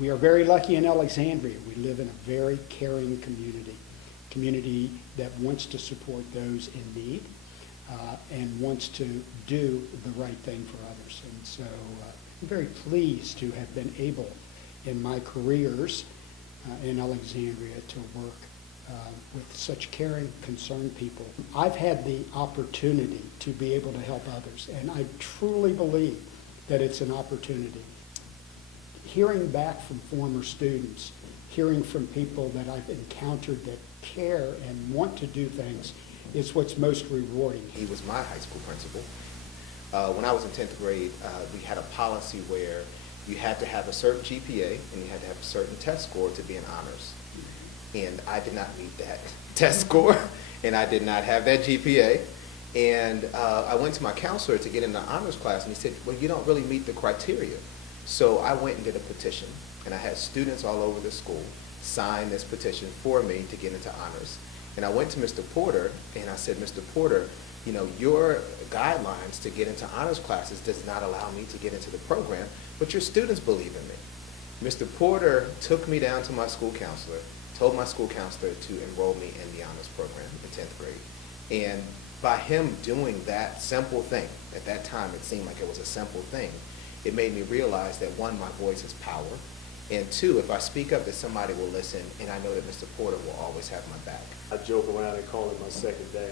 We are very lucky in Alexandria. We live in a very caring community that wants to support those in need and wants to do the right thing for others. And so I'm very pleased to have been able in my careers in Alexandria to work with such caring, concerned people. I've had the opportunity to be able to help others, and I truly believe that it's an opportunity. Hearing back from former students, hearing from people that I've encountered that care and want to do things is what's most rewarding. He was my high school principal. When I was in 10th grade, we had a policy where you had to have a certain GPA and you had to have a certain test score to be in honors. And I did not meet that test score, and I did not have that GPA. And I went to my counselor to get in the honors class, and he said, well, you don't really meet the criteria. So I went and did a petition, and I had students all over the school sign this petition for me to get into honors. And I went to Mr. Porter, and I said, Mr. Porter, you know, your guidelines to get into honors classes does not allow me to get into the program, but your students believe in me. Mr. Porter took me down to my school counselor, told my school counselor to enroll me in the honors program in 10th grade. And by him doing that simple thing, at that time it seemed like it was a simple thing, it made me realize that one, my voice is power, and two, if I speak up, that somebody will listen, and I know that Mr. Porter will always have my back. I joke around and call him my second dad.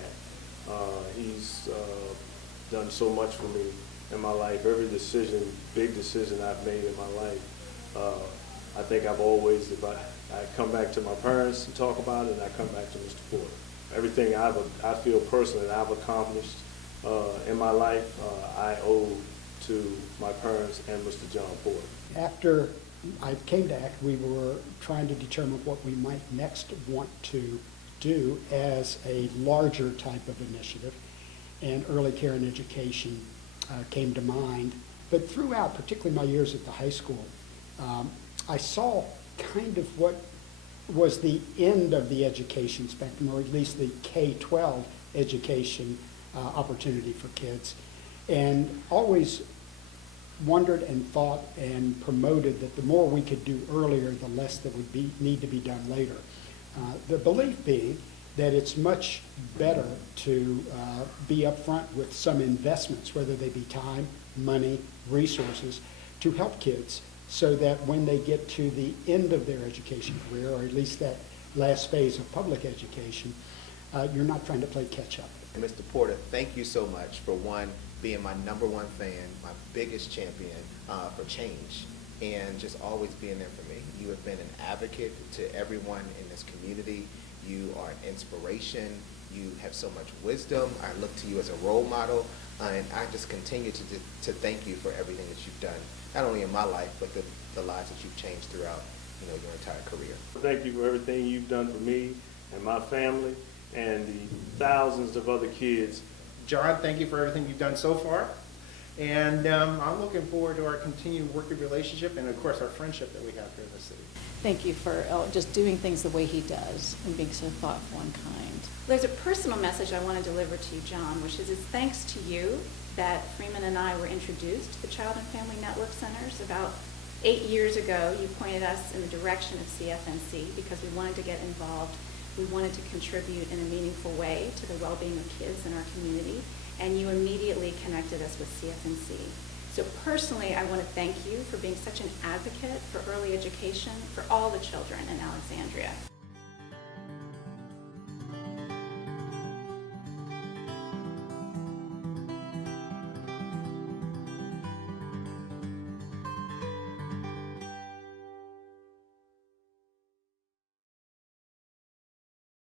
He's done so much for me in my life. Every decision, big decision I've made in my life, I think I've always, if I come back to my parents and talk about it, and I come back to Mr. Porter. Everything I feel personally that I've accomplished in my life, I owe to my parents and Mr. John Porter. After I came to ACT, we were trying to determine what we might next want to do as a larger type of initiative, and early care and education came to mind. But throughout, particularly my years at the high school, I saw kind of what was the end of the education spectrum, or at least the K-12 education opportunity for kids, and always wondered and thought and promoted that the more we could do earlier, the less that would need to be done later. The belief being that it's much better to be upfront with some investments, whether they be time, money, resources, to help kids so that when they get to the end of their education career, or at least that last phase of public education, you're not trying to play catch up. Mr. Porter, thank you so much for one, being my #1 fan, my biggest champion for change, and just always being there for me. You have been an advocate to everyone in this community. You are an inspiration. You have so much wisdom. I look to you as a role model, and I just continue to thank you for everything that you've done, not only in my life, but the lives that you've changed throughout, you know, your entire career. Thank you for everything you've done for me and my family and the thousands of other kids. John, thank you for everything you've done so far. And I'm looking forward to our continued working relationship and, of course, our friendship that we have here in the city. Thank you for just doing things the way he does and being so thoughtful and kind. There's a personal message I want to deliver to you, John, which is it's thanks to you that Freeman and I were introduced to the Child and Family Network Centers. About 8 years ago, you pointed us in the direction of CFNC because we wanted to get involved. We wanted to contribute in a meaningful way to the well-being of kids in our community, and you immediately connected us with CFNC. So personally, I want to thank you for being such an advocate for early education for all the children in Alexandria.